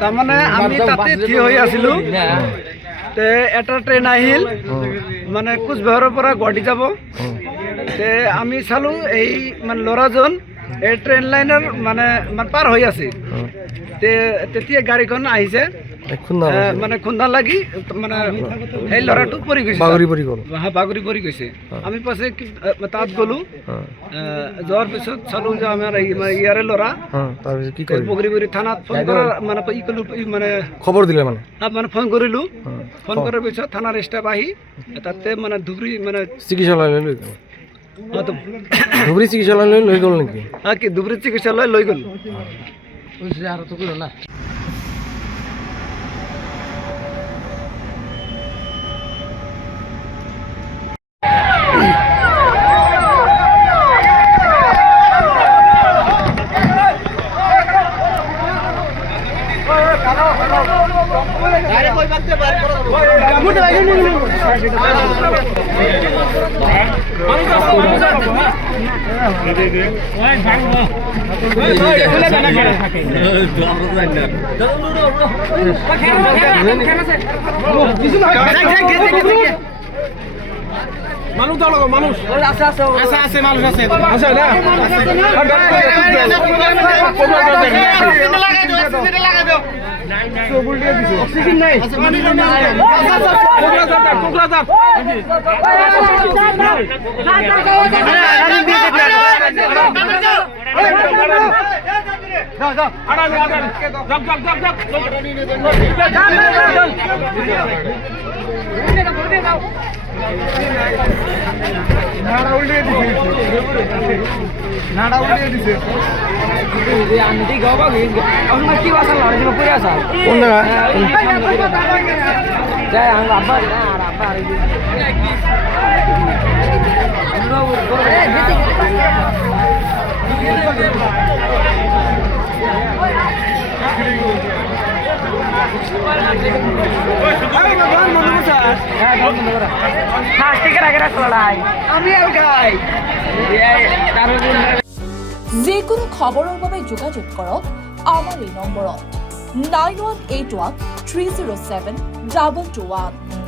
তাৰমানে আমি তাতে থিয় হৈ আছিলোঁ, এটা ট্ৰেইন আহিল মানে কোচবিহাৰৰ পৰা গুৱাহাটী যাব। আমি চালোঁ এই মানে ল'ৰাজন এই ট্ৰেইন লাইনৰ মানে পাৰ হৈ আছে। তেতিয়া গাড়ীখন আহিছে, মানে খুন্দা লাগি মানে এই ল'ৰাটো পৰি গৈছে, বাগৰি পৰি গৈছে। আমি পাছে তাত গ'লোঁ, যোৱাৰ পিছত চালোঁ যে আমাৰ ইয়াৰে ল'ৰা বগৰীবৰী থানাত ফোন কৰা মানে ই ক'লোঁ, মানে খবৰ দিলে মানে ফোন কৰিলোঁ। ফোন কৰাৰ পিছত থানাৰ ষ্টাফ আহি তাতে মানে ধুবুৰী মানে চিকিৎসালয় ধুবুৰী চিকিৎসালয় লৈ গ'ল নেকি? কি ধুবুৰী চিকিৎসালয় লৈ গ'ল। মানুষ দাও লাগো, মানুষ আছে আছে আছে আছে মানুষ আছে আছে না লাগাই দাও, অক্সিজেন লাগাই দাও। সবুল দিয়ে দিছে, অক্সিজেন নাই, কোকরা দাও যাও যাও আড়ালে আড়ালে জগ জগ জগ জগ নাড়া উল্টে দিছে, নাড়া উল্টে দিছে। আমি ঠিক গাও গাও এখন কি বাসা লড়াই করে আসা কোন জায়গা যায় আং আব্বা না আর আব্বা আর যিকোনো খবৰৰ বাবে যোগাযোগ কৰক আমাৰ এই নম্বৰত 9181 307 2221।